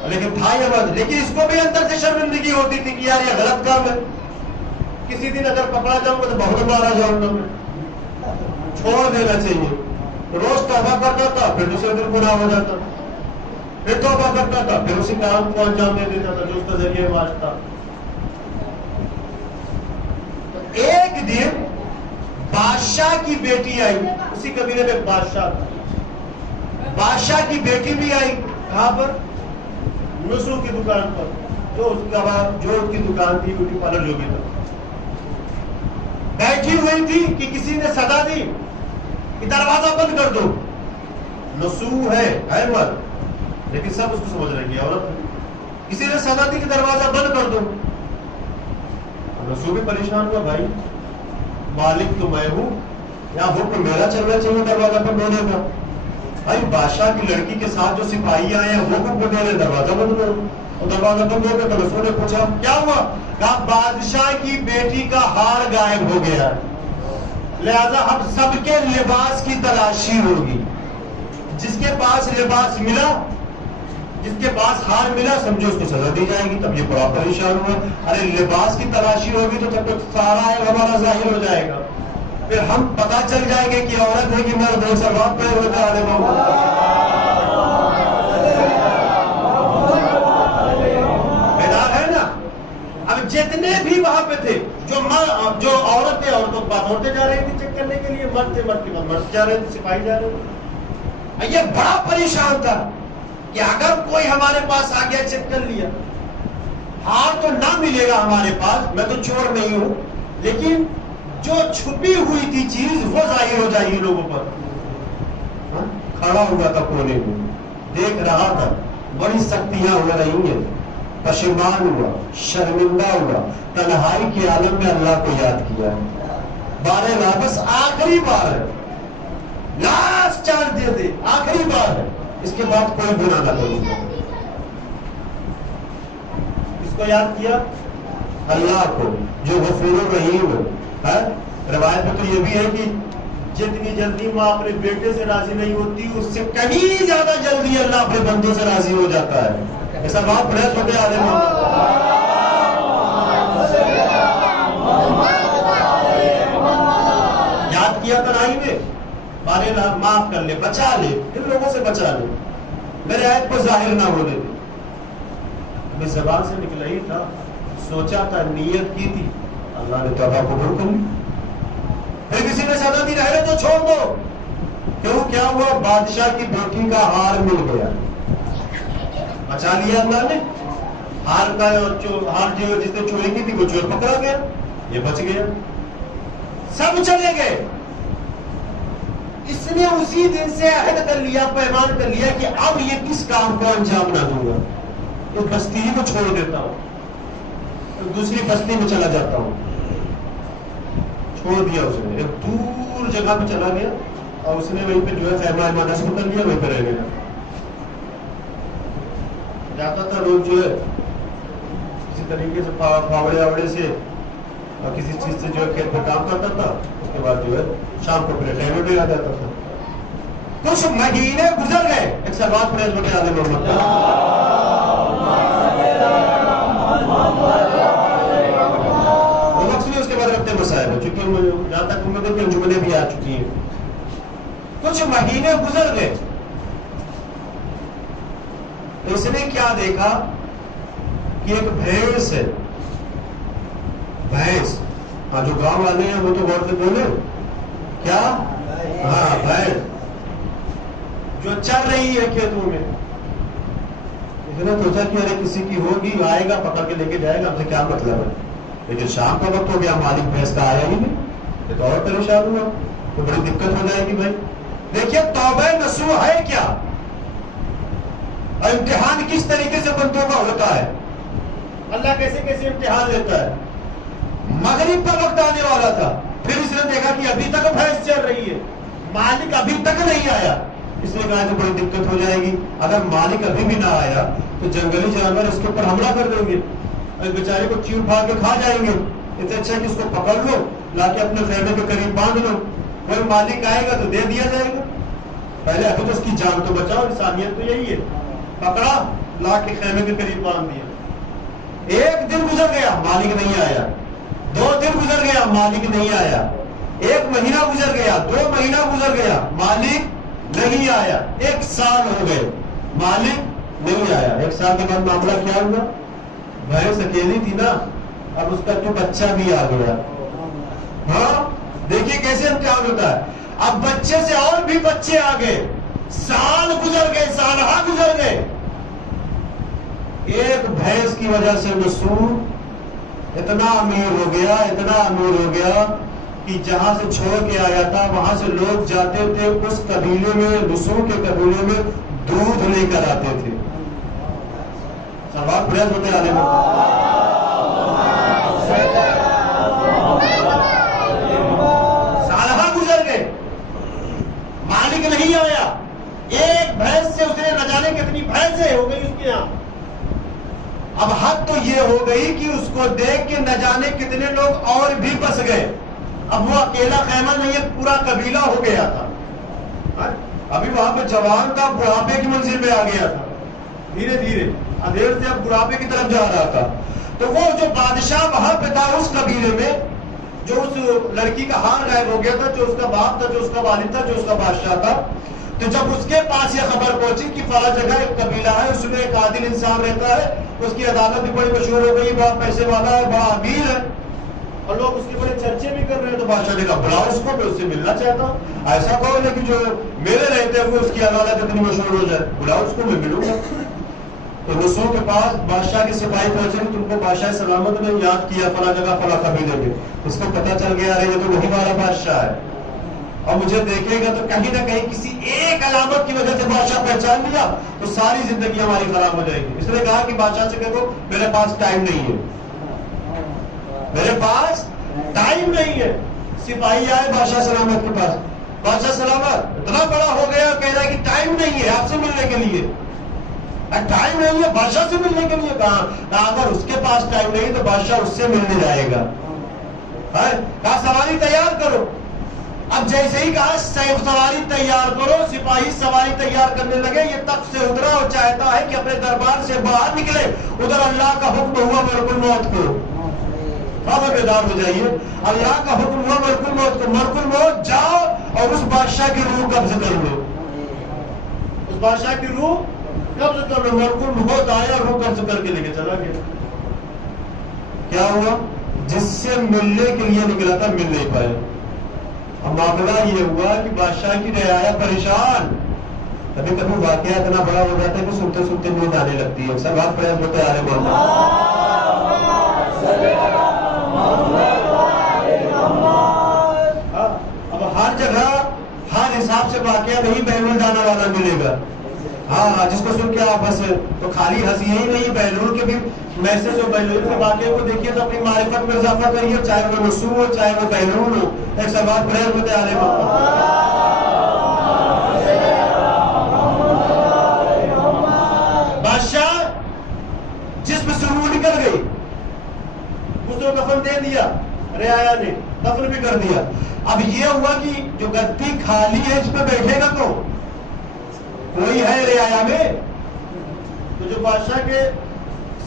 لیکن تھا یہ مرد. لیکن اس کو بھی اندر سے شرمندگی ہوتی تھی کہ یار یہ غلط کام ہے. کسی دن اگر پکڑا جاؤں گا تو بہت مارا جاؤں گا میں. چھوڑ دینا چاہیے. روز توبہ کرتا تھا پھر دوسرے دن گناہ ہو جاتا تھا. پھر توبہ کرتا تھا پھر اسی کام کو انجام دے دیتا تھا جو اس کا ذریعہ معاش تھا. ایک دن بادشاہ کی بیٹی آئی. اسی قبیلے میں بادشاہ تھا. بادشاہ کی بیٹی بھی آئی. کہاں پر؟ نصور کی دکان پر. جو اس کی دکان تھی بیوٹی پارلر جو بھی تھا. بیٹھی ہوئی تھی کہ کسی نے صدا دی کہ دروازہ بند کر دو. نصور ہے احمد لیکن سب اس کو سمجھ رہے ہیں عورت. کسی نے صدا دی کہ دروازہ بند کر دو. نصور بھی پریشان ہوا بھائی مالک تو میں ہوں یا حکم میرا چلنا چاہیے دروازہ بند ہونے کا. بھائی بادشاہ کی لڑکی کے ساتھ جو سپاہی آئے ہیں وہ حکم دے رہے دروازہ بند کرو. اور دروازہ بند ہو گیا تو نصور نے پوچھا کیا ہوا؟ کہا بادشاہ کی بیٹی کا ہار غائب ہو گیا. لہذا اب سب کے لباس کی تلاشی ہوگی. جس کے پاس لباس ملا، جس کے پاس ہار ملا، سمجھو اس کو سزا دی جائے گی. تب یہ بڑا پریشان ہوا. ارے لباس کی تلاشی ہوگی تو تب تک سارا ہے ہمارا ظاہر ہو جائے گا. پھر ہم پتہ چل جائیں گے کہ عورت ہے کہ مرد ہے. سلوات پہ ہوتا ہے بیدار ہے نا. اب جتنے بھی وہاں پہ تھے جو عورتیں عورتوں کے پاس عورتیں جا رہی تھی چیک کرنے کے لیے، مرد تھے مرد کے پاس مرد جا رہے تھے، سپاہی جا رہے تھے. یہ بڑا پریشان تھا کہ اگر کوئی ہمارے پاس آ گیا چیک کر لیا، ہار تو نہ ملے گا ہمارے پاس، میں تو چور نہیں ہوں، لیکن جو چھپی ہوئی تھی چیز وہ ظاہر ہو جائے گی لوگوں پر. کھڑا ہوا تھا کونے میں، دیکھ رہا تھا بڑی سختیاں ہو رہی ہیں، پشیمان ہوا، شرمندہ ہوا، تنہائی کے عالم میں اللہ کو یاد کیا. بارہ بس آخری بار ہے، لاسٹ چانس دے دے، آخری بار ہے، اس کے بعد کوئی گناہ نہ کروں گا. اس کو یاد کیا اللہ کو جو غفور الرحیم ہے. روایت میں تو یہ بھی ہے کہ جتنی جلدی ماں اپنے بیٹے سے راضی نہیں ہوتی، اس سے کہیں زیادہ جلدی اللہ اپنے بندوں سے راضی ہو جاتا ہے. ایسا بات پڑھے چھوٹے عالم یاد کیا تنہائی میں، بارے معاف کر لے، بچا لے، ان لوگوں سے بچا لے، میرے عیب کو ظاہر نہ ہونے دے. میں زبان سے نکلا ہی تھا، سوچا تھا، نیت کی تھی، اللہ نے توبہ قبول کر لی. پھر کسی نے سزا دی رہے تو چھوڑ دو. کیوں؟ کیا ہوا؟ بادشاہ کی بیٹی کا ہار مل گیا، بچا لیا اللہ نے. ہار کا ہار جو جس نے چوری کی تھی وہ چور پکڑا گیا، یہ بچ گیا. سب چلے گئے. اس نے اسی دن سے عہد کر لیا، پیمان کر لیا کہ اب یہ کس کام کو انجام نہ دوں گا. ایک بستی کو چھوڑ دیتا ہوں، دوسری بستی میں چلا جاتا ہوں. چھوڑ دیا اس نے، ایک دور جگہ پہ چلا گیا اور اس نے وہیں پہ جو ہے خیمہ ایمان نصب کر لیا، وہیں پہ رہ گیا. جاتا تھا روز جو ہے کسی طریقے سے پھاوڑے آوڑے سے اور کسی چیز سے جو ہے کھیت پہ کام کرتا تھا. اس کے بعد جو ہے شام کو اپنے خیمے پہ آ جاتا تھا. کچھ مہینے گزر گئے. ایک سال بعد پڑے چھوٹے عالم محمد اس کے بعد رکھتے مسائل ہو چکے، جہاں تک امید کی انجمنیں بھی آ چکی ہیں. کچھ مہینے گزر گئے. اس نے کیا دیکھا کہ ایک بھینس ہے. بھینس، ہاں جو گاؤں والے ہیں وہ تو غور سے بولے کیا، ہاں بھینس جو چل رہی ہے کھیتوں میں. اس نے سوچا کہ ارے کسی کی ہوگی، آئے گا پکڑ کے لے کے جائے گا، ہم سے کیا مطلب ہے. لیکن شام کا وقت ہو گیا، مالک بھینس کا آیا ہی نہیں. یہ تو اور پریشان ہوا، تو بڑی دقت ہو جائے گی. بھائی دیکھیے توبہ نصوح ہے کیا، اور امتحان کس طریقے سے بندوں کا ہوتا ہے. اللہ کیسے کیسے امتحان لیتا ہے. مغرب کا وقت آنے والا تھا، پھر اس نے دیکھا کہ ابھی تک بھینس چل رہی ہے، مالک ابھی تک نہیں آیا. اس نے کہا تو بڑی دقت ہو جائے گی. اگر مالک ابھی بھی نہ آیا تو جنگلی جانور اس کے اوپر حملہ کر دیں گے، بیچارے کو چیڑ پھاڑ کے کھا جائیں گے. اس سے اچھا کہ اس کو پکڑ لو، لا کے اپنے خیمے کے قریب باندھ لو، وہ مالک آئے گا تو دے دیا جائے گا. پہلے ابھی تو اس کی جان تو بچاؤ. انسانیت تو یہی ہے. پکڑا، لا کے خیمے کے قریب باندھ دیا. ایک دن گزر گیا، مالک نہیں آیا. 2 دن گزر گیا، مالک نہیں آیا. 1 مہینہ گزر گیا، 2 مہینہ گزر گیا، مالک نہیں آیا. 1 سال ہو گئے، مالک نہیں آیا. 1 سال کے بعد معاملہ کیا ہوا؟ بھینس اکیلی تھی نا، اب اس کا تو بچہ بھی آ گیا. ہاں دیکھیے کیسے امتحان ہوتا ہے. اب بچے سے اور بھی بچے آ گئے. سال گزر گئے، سالہ گزر گئے. ایک بھینس کی وجہ سے نصوح اتنا امیر ہو گیا، اتنا امیر ہو گیا کہ جہاں سے چھوڑ کے آیا تھا وہاں سے لوگ جاتے تھے اس قبیلے میں، نصوح کے قبیلے میں دودھ لے کر آتے تھے. سوال پریز ہوتے آنے میں سالہ گزر گئے، مالک نہیں آیا. ایک بھینس سے اس نے نہ جانے کتنی بھینسیں ہو گئی اس کے یہاں. اب حد تو یہ ہو گئی کہ اس کو دیکھ کے نہ جانے کتنے لوگ اور بھی بس گئے. اب وہ اکیلا خیمہ نہیں ہے، پورا قبیلہ ہو گیا تھا. ابھی وہاں پہ جوان تھا، بڑھاپے کی منزل پہ آ گیا تھا، دھیرے دھیرے ادھیر سے اب بڑھاپے کی طرف جا رہا تھا. تو وہ جو بادشاہ وہاں پہ تھا اس قبیلے میں، جو اس لڑکی کا ہار غائب ہو گیا تھا، جو اس کا باپ تھا، جو اس کا والد تھا، جو اس کا بادشاہ تھا، تو جب اس کے پاس یہ خبر پہنچی کہ فلاں جگہ ایک قبیلہ ہے، اس میں ایک عادل انسان رہتا ہے، اس کی عدالت بھی بڑی مشہور ہو گئی، بڑا پیسے والا ہے، بڑا امیر ہے، اور لوگ اس کے بڑے چرچے بھی کر رہے ہیں. تو بادشاہ نے کہا بلاؤ اس کو، میں اس سے ملنا چاہتا ہوں. ایسا کون ہے کہ جو میرے رہتے ہوئے اس کی عدالت اتنی مشہور ہو جائے؟ بلاؤ اس کو، میں ملوں گا. تو رسول کے پاس بادشاہ کے سپاہی پہنچے، تم کو بادشاہ سلامت نے یاد کیا فلاں جگہ فلاں قبیلے میں. اس کو پتہ چل گیا ارے یہ تو وہی والا بادشاہ ہے، اور مجھے دیکھے گا تو کہیں نہ کہیں کسی ایک علامت کی وجہ سے بادشاہ پہچان لیا تو ساری زندگی ہماری خراب ہو جائے گی. اس نے کہا کہ بادشاہ سے کہو میرے پاس ٹائم نہیں ہے، میرے پاس ٹائم نہیں ہے. سپاہی آئے بادشاہ سلامت کے پاس، بادشاہ سلامت اتنا بڑا ہو گیا، کہہ رہا ہے کہ ٹائم نہیں ہے آپ سے ملنے کے لیے. ٹائم نہیں ہے بادشاہ سے ملنے کے لیے؟ کہا اگر اس کے پاس ٹائم نہیں تو بادشاہ اس سے ملنے جائے گا. کہا سواری تیار کرو. اب جیسے ہی کہا سواری تیار کرو، سپاہی سواری تیار کرنے لگے. یہ تخت سے اترا اور چاہتا ہے کہ اپنے دربار سے باہر نکلے، ادھر اللہ کا حکم ہوا ملک الموت کو. تھوڑا بیدار ہو جائیے. اللہ کا حکم ہوا ملک الموت کو، ملک الموت جاؤ اور اس بادشاہ کی روح قبض کر لو. اس بادشاہ کی روح قبض کر لو. ملک الموت آیا، روح قبض کر کے لے کے چلا گیا. کیا ہوا؟ جس سے ملنے کے لیے نکلا تھا مل نہیں پایا. اب معاملہ یہ ہوا کہ بادشاہ کی رعایا پریشان. کبھی کبھی واقعہ اتنا بڑا ہو جاتا ہے کہ سنتے سنتے نیند آنے لگتی ہے. سب بات پریاض ہوتے آ رہے اب ہر جگہ ہر حساب سے واقعہ نہیں بہلول جانا والا ملے گا. ہاں جس کو سن کے آپ بس تو خالی ہنسی ہی نہیں، بہلول کے بھی میسج ہو، بہلول کے واقعے کو دیکھیے تو اپنی معرفت میں اضافہ کریے، چاہے وہ رسول ہو چاہے وہ بہلول ہو. ایک سوال پریاض ہوتے آ رہے بادشاہ جسم سے روح نکل گئی، اس کو کفن دے دیا، رعایا نے دفن بھی کر دیا. اب یہ ہوا کہ جو گدی خالی ہے اس پہ بیٹھے گا تو کوئی ہے رعایا میں؟ تو جو بادشاہ کے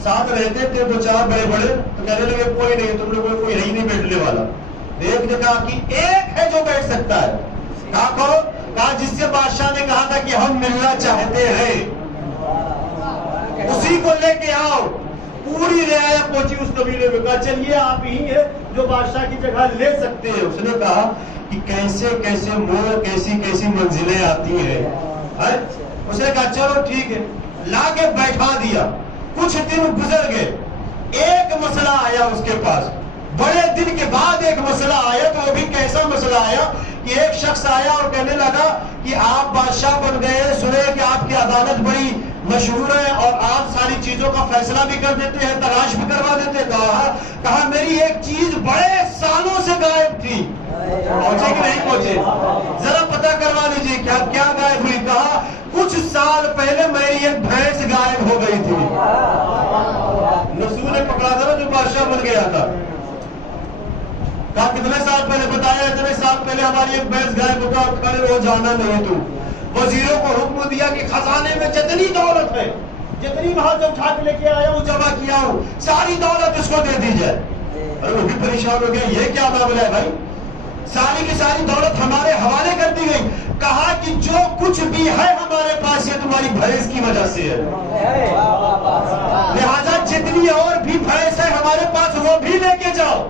ساتھ رہتے تھے دو چار بڑے بڑے تو کہنے لگے کوئی نہیں، تم لوگوں کوئی ہے ہی نہیں بیٹھنے والا. ایک نے کہا کہ ایک ہے جو بیٹھ سکتا ہے. کہا کون؟ کہا جس سے بادشاہ نے کہا تھا کہ ہم ملنا چاہتے ہیں، اسی کو لے کے آؤ. پوری رعایا پہنچی اس قبیلے میں. کہا چلیے آپ ہی ہیں جو بادشاہ کی جگہ لے سکتے ہیں. اس نے کہا کہ کیسے کیسے موڑ، کیسی کیسی منزلیں آتی ہیں. اس نے کہا چلو ٹھیک ہے، لا کے بیٹھا دیا. کچھ دن گزر گئے، ایک مسئلہ آیا اس کے پاس. بڑے دن کے بعد ایک مسئلہ آیا، تو وہ بھی کیسا مسئلہ آیا کہ ایک شخص آیا اور کہنے لگا کہ آپ بادشاہ بن گئے، سنے کہ آپ کی عدالت بڑی مشہور ہے اور آپ ساری چیزوں کا فیصلہ بھی کر دیتے ہیں، تلاش بھی کروا دیتے ہیں. کہا میری ایک چیز بڑے سالوں سے غائب تھی. پہنچے کہ نہیں پہنچے؟ ذرا پتہ کروا لیجیے کیا غائب ہوئی. کہا کچھ سال پہلے میری ایک بھینس غائب ہو گئی تھی. رسول نے پکڑا تھا نا جو بادشاہ بن گیا تھا. کہا کتنے سال پہلے؟ بتایا اتنے سال پہلے ہماری ایک بھینس غائب ہوتا. وہ جانا نہیں. تو وزیروں کو حکم دیا کہ خزانے میں جتنی دولت ہے، جتنی وہاں سے اٹھا کے لے کے آیا ہوں، جمع کیا ہوں، ساری دولت اس کو دے دی جائے. ارے وہ بھی پریشان ہو گیا، یہ کیا معاملہ ہے بھائی؟ ساری کی ساری دولت ہمارے حوالے کر دی گئی. کہا کہ جو کچھ بھی ہے ہمارے پاس یہ تمہاری بھینس کی وجہ سے ہے، لہذا جتنی اور بھی بھینس ہے ہمارے پاس وہ بھی لے کے جاؤ.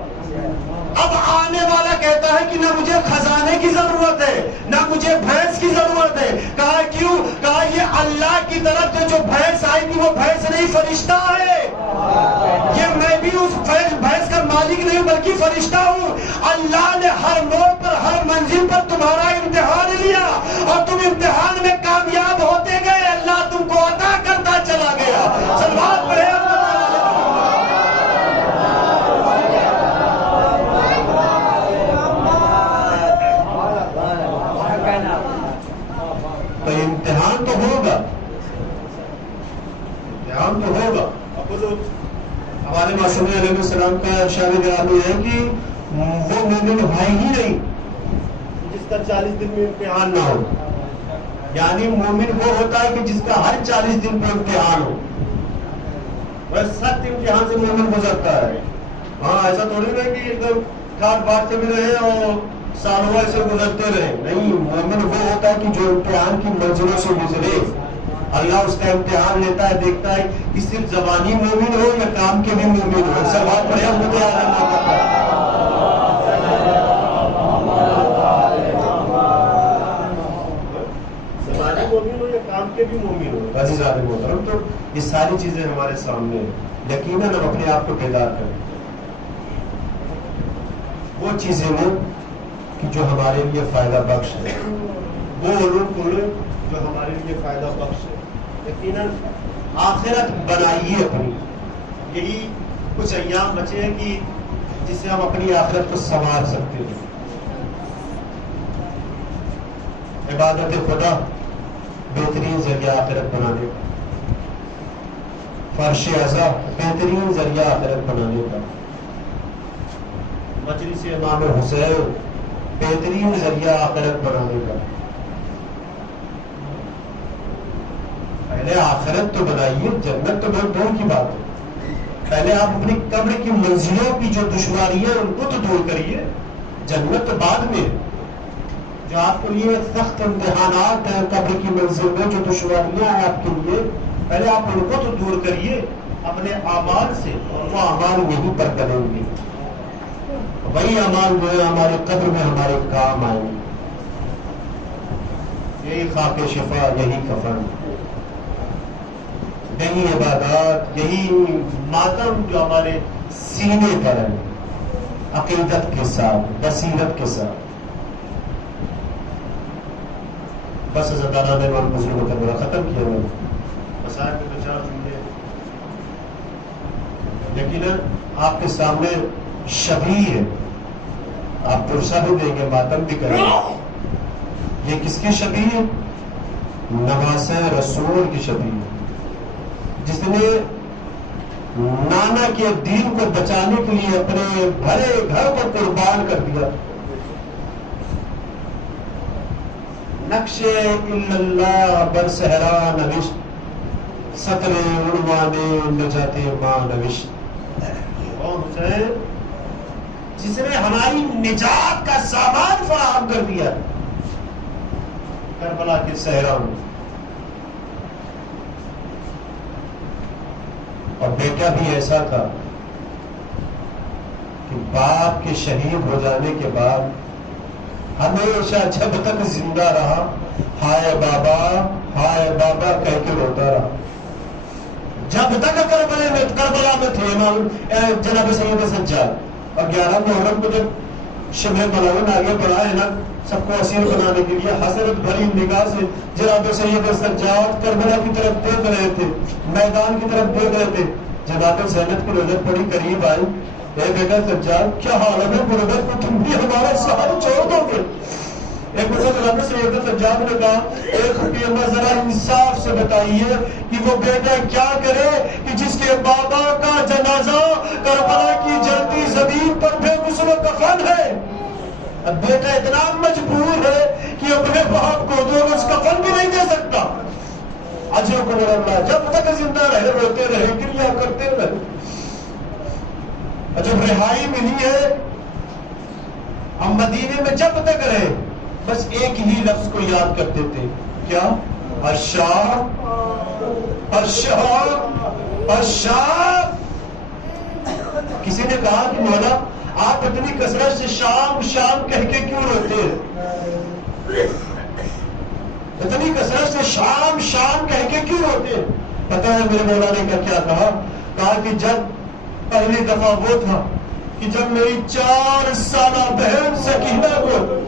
اب آنے والا کہتا ہے کہ نہ مجھے خزانے کی ضرورت ہے نہ مجھے بھینس کی ضرورت ہے. کہا کیوں؟ کہا یہ اللہ کی طرف سے جو بھینس آئی تھی وہ بھینس نہیں فرشتہ ہے. یہ میں بھی اس بھینس کا مالک نہیں بلکہ فرشتہ ہوں. اللہ نے ہر موڑ پر ہر منزل پر تمہارا امتحان لیا اور تم امتحان میں کامیاب ہوتے گئے، اللہ تم کو عطا کرتا چلا گیا. سلوات پڑھے. امتحان تو ہوگا، امتحان تو ہوگا. ہمارے معصوم علیہ السلام کا ارشاد گرامی ہے کہ وہ مومن بھائی ہی نہیں جس کا 40 دن میں امتحان نہ ہو. یعنی مومن وہ ہوتا ہے کہ جس کا ہر 40 دن پر امتحان ہو. بس 7 امتحان سے مومن گزرتا ہے. ہاں ایسا تھوڑی نہیں کہ ایک دم کھاٹ باٹ سے بھی رہے اور سالوں ایسے گزرتے رہے. نہیں، مومن وہ ہوتا ہے کہ جو امتحان کی منزلوں سے گزرے. اللہ اس کا امتحان لیتا ہے، دیکھتا ہے کہ صرف زبانی مومن ہو یا کام کے بھی مومن ہو. سب بات پڑھے مجھے زبانی مومن ہو یا کام کے بھی مومن ہو. عزیزان محترم، تو یہ ساری چیزیں ہمارے سامنے ہیں. یقیناً ہم اپنے آپ کو بیدار کریں وہ چیزیں ہیں کہ جو ہمارے لیے فائدہ بخش ہے، وہ علوم کھولیں جو ہمارے لیے فائدہ بخش ہے. یقیناً آخرت بنائیے اپنی. یہی کچھ ایام بچے ہیں کہ جس سے ہم اپنی آخرت کو سنوار سکتے ہیں. عبادت خدا بہترین ذریعہ آخرت بنانے کا، فرش عزا بہترین ذریعہ آخرت بنانے کا، مجلس امام حسین بہترین ذریعہ آخرت بنانے کا. پہلے آخرت تو بنائیے، جنت تو بہت دور کی بات ہے. پہلے آپ اپنی قبر کی منزلوں کی جو دشواریاں ان کو تو دور کریے. جنت تو بعد میں. جو آپ کے لیے سخت امتحانات ہیں قبر کی منزل میں، جو دشواریاں ہیں آپ کے لیے، پہلے آپ ان کو تو دور کریے اپنے اعمال سے، اور وہ اعمال یہیں پر کریں گے. وہی اعمال جو ہے ہمارے قبر میں ہمارے کام آئیں گے. یہی خاک شفا، یہی کفن، یہی عبادات، یہی ماتم جو ہمارے سینے پر ہے، عقیدت کے ساتھ، بصیرت کے ساتھ. بس زدانہ نے امام بزرگ کا بڑا ختم کیا ہے. مسائل کے 2-4 جملے. یقیناً آپ کے سامنے شبیہ ہے، آپ پرسہ بھی دیں گے، ماتم بھی کریں گے. یہ کس کی شبیہ ہے؟ نواسہ رسول کی شبیہ ہے، جس نے نانا کے دین کو بچانے کے لیے اپنے بھرے گھر کو قربان کر دیا. نقش اللہ بر صحرا نوشت، سطر عنوان نجات ماں نوشت. کون حسین؟ جس نے ہماری نجات کا سامان فراہم کر دیا کربلا کے صحرا میں. اور بیٹا بھی ایسا تھا کہ باپ کے شہید ہو جانے کے بعد ہمیشہ جب تک زندہ رہا ہائے بابا کہہ کے روتا رہا. جب تک کربلا میں تھے جناب سید سجاد. اور 11 محرم کو جب شبہ ملون آگے بڑھا ہے نا سب کو اسیر بنانے کے لیے، حسرت بھری نگاہ سے جناب سید سجاد کربلا کی طرف دیکھ رہے تھے، میدان کی طرف دیکھ رہے تھے. جناب زینب کی نظر پڑی، قریب آئی. اے بیٹا سجاد، کیا حالت ہے غربت کو، تم بھی ہمارا سہارا چھوڑ دو گے؟ ایک جناب سید سجاد نے کہا، ایک پیغمبر ذرا انصاف سے بتائیے کہ وہ بیٹا کیا کرے کہ جس کے بابا کا جنازہ کربلا کی جلتی زمین پر بے غسل و کفن ہے. اب بیٹا اتنا مجبور ہے کہ اپنے باپ کو 2 روز کفن بھی نہیں دے سکتا. اجر کو اللہ جب تک زندہ رہے روتے رہے، کریا کرتے رہے. جب رہائی ملی ہے ہم مدینے میں جب تک رہے بس ایک ہی لفظ کو یاد کرتے تھے. کیا؟ الشام الشام الشام. کسی نے کہا کہ مولا آپ اتنی کثرت سے شام شام کہہ کے کیوں روتے ہیں؟ اتنی کثرت سے شام شام کہہ کے کیوں روتے ہیں؟ پتہ ہے میرے مولا نے کیا کہا کہ جب پہلی دفعہ وہ تھا کہ جب میری 4 سالہ بہن سکینہ کو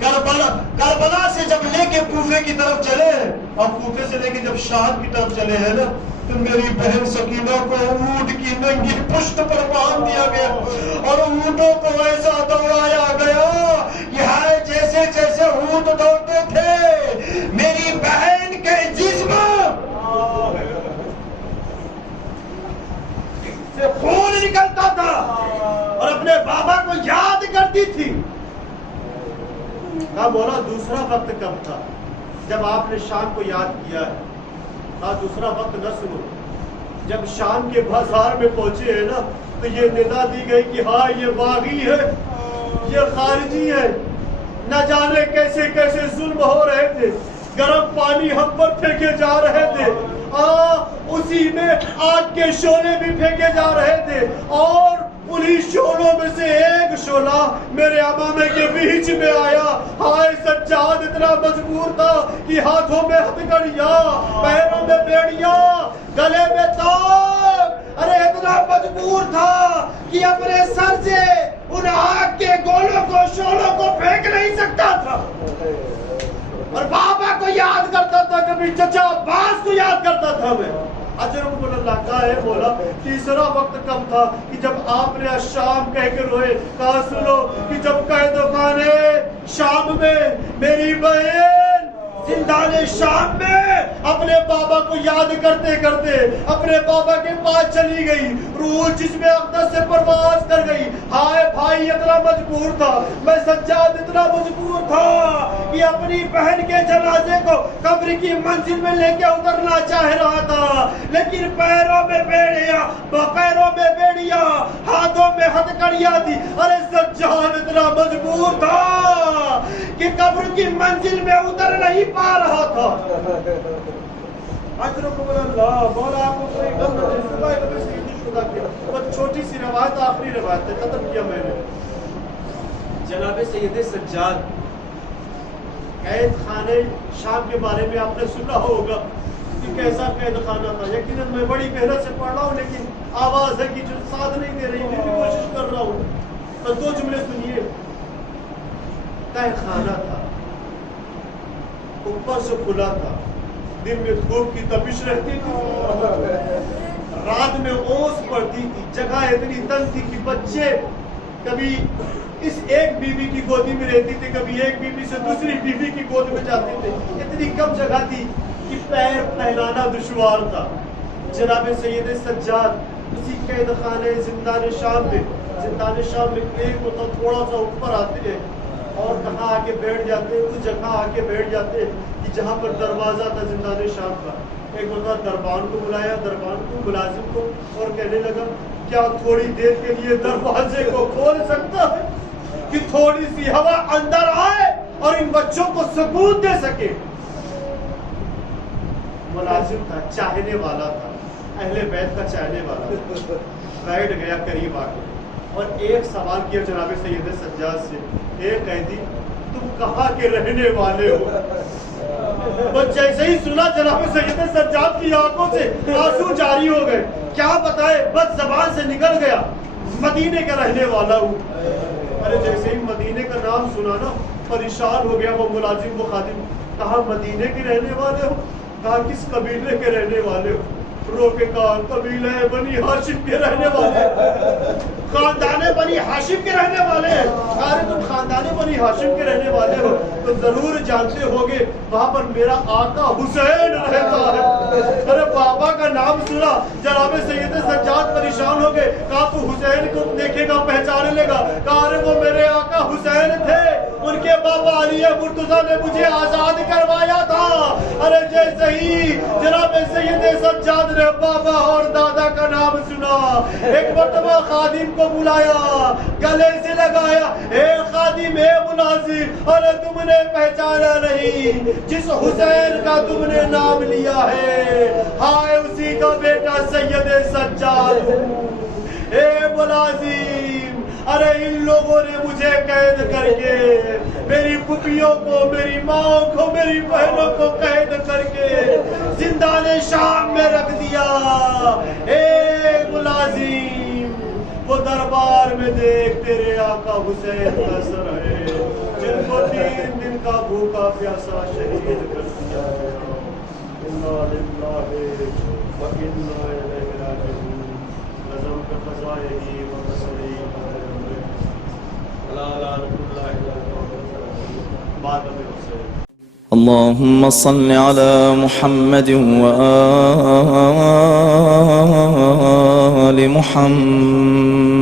کربلا سے جب لے کے کوفے کی طرف چلے اور کوفے سے لے کے جب شام کی طرف چلے ہیں نا تو میری بہن سکینہ کو اونٹ کی ننگی پشت پر باندھ دیا گیا اور اونٹوں کو ایسا دوڑایا گیا کہ ہائے جیسے جیسے اونٹ دوڑتے تھے میری بہن کے جسم سے خون نکلتا بابا کو یاد کرتی تھی. کہا مولا دوسرا وقت کب تھا جب آپ نے شام کو یاد کیا ہے؟ کہا دوسرا وقت نہ سنو، جب شام کے بازار میں پہنچے ہیں نا تو یہ ندا دی گئی کہ ہاں یہ باغی ہے، یہ خارجی ہے، نہ جانے کیسے کیسے ظلم ہو رہے تھے، گرم پانی ہم پر پھینکے جا رہے تھے، اسی میں آگ کے شعلے بھی پھینکے جا رہے تھے، اور انہی شعلوں میں سے ایک شعلہ میرے امامے کے بیچ میں آیا. ہائے سجاد اتنا مجبور تھا کہ ہاتھوں میں ہتھکڑیاں، پیروں میں بیڑیاں، گلے میں تاج، ارے اتنا مجبور تھا کہ اپنے سر سے ان آگ کے گولوں کو شعلوں کو پھینک نہیں سکتا تھا، اور بابا کو یاد کرتا تھا، کبھی چچا عباس کو یاد کرتا تھا. میں اجرکم اللہ کا ہے مولا. تیسرا وقت کب تھا کہ جب آپ نے شام کہہ کے روئے؟ کہا سنو کہ جب قید خانے شام میں میری بہن زندان شام میں اپنے بابا کو یاد کرتے کرتے اپنے بابا کے پاس چلی گئی، روح جسم اقدس سے پرواز کر گئی. ہائے بھائی اتنا مجبور تھا، میں سجاد اتنا مجبور تھا کہ اپنی بہن کے جنازے کو قبر کی منزل میں لے کے اترنا چاہ رہا تھا، لیکن پیروں میں بیڑیاں، ہاتھوں میں ہتھکڑیاں تھی. ارے سجاد اتنا مجبور تھا کہ قبر کی منزل میں اتر نہیں پا رہا تھا. اجرکم اللہ. مولا آپ کو کوئی غم نہ دے. صبح کبھی سیدھی شدہ کیا. بس چھوٹی سی روایت، آخری روایت ہے، ختم کیا میں نے. جناب سید سجاد قید خانے شام کے بارے میں آپ نے سنا ہوگا کہ کیسا قید خانہ تھا. یقیناً میں بڑی محنت سے پڑھ رہا ہوں لیکن آواز ہے کہ جو ساتھ نہیں دے رہی، میں بھی کوشش کر رہا ہوں. تو دو جملے سنیے. قید خانہ تھا، اوپر سے کھلا تھا، دن میں دھوپ کی تپش رہتی تھی، رات میں اوس پڑتی تھی، جگہ اتنی تنگ تھی کہ بچے کبھی اس ایک بیوی کی گودی میں رہتی تھی، کبھی ایک بیوی سے دوسری بیوی کی گود میں جاتے تھے. اتنی کم جگہ تھی کہ پیر پھیلانا دشوار تھا. جناب سید سجاد اسی قید خانے زندان شام میں ایک ہوتا تھوڑا سا اوپر آتے ہیں اور کہاں آ کے بیٹھ جاتے، اس جگہ آ کے بیٹھ جاتے کہ جہاں پر دروازہ تھا زندان شام کا. ایک ہوتا دربان کو بلایا، دربان کو ملازم کو، اور کہنے لگا کیا تھوڑی دیر کے لیے دروازے کو کھول سکتا ہے کہ تھوڑی سی ہوا اندر آئے اور ان بچوں کو سکون دے سکے. ملازم تھا، چاہنے والا تھا، اہل بیت کا چاہنے والا تھا. بیٹھ گیا قریب آ کے اور ایک سوال کیا جناب سید سجاد سے. اے قیدی تم کہاں کے رہنے والے ہو؟ بس جیسے ہی سنا جناب سید سجاد کی آنکھوں سے آنسو جاری ہو گئے. کیا بتائے، بس زبان سے نکل گیا مدینے کا رہنے والا ہوں. ارے جیسے ہی مدینے کا نام سنا نا پریشان ہو گیا وہ ملازم، وہ خادم. کہا مدینے کے رہنے والے ہو؟ کہا کس قبیلے کے رہنے والے ہو؟ رو کے کہا قبیلہ بنی ہاشم کے رہنے والے، خاندان بنی ہاشم کے رہنے والے ہیں. ارے تم خاندان بنی ہاشم کے رہنے والے ہو تو ضرور جانتے ہوگے وہاں پر میرا آقا حسین رہتا ہے. ارے بابا کا نام سنا جناب سید سجاد پریشان ہو گئے. کہا تو حسین کو دیکھے گا پہچانے لے گا؟ کہا ارے وہ میرے آقا حسین تھے، ان کے بابا علی مرتضیٰ نے مجھے آزاد کروایا تھا. ارے جیسے ہی جناب سید سجاد نے بابا اور دادا کا نام سنا، ایک مرتبہ خادم کو بلایا، گلے سے لگایا. اے خادم، اے ملازم، ارے تم نے پہچانا نہیں جس حسین کا تم نے نام لیا ہے، ہائے اسی کا بیٹا سید سجاد ہوں. اے ملازم، ارے ان لوگوں نے مجھے قید کر کے، میری پھپھیوں کو، میری ماں کو، میری بہنوں کو قید کر کے زندان شام میں رکھ دیا. اے ملازم، وہ دربار میں دیکھ تیرے آقا حسین کا سر ہے جن کو 3 دن کا بھوکا پیاسا شہید کر دیا گیا. انا للہ و انا الیہ راجعون. نظم کا فضائلی و مسئلی اللهم صل على محمد وآل محمد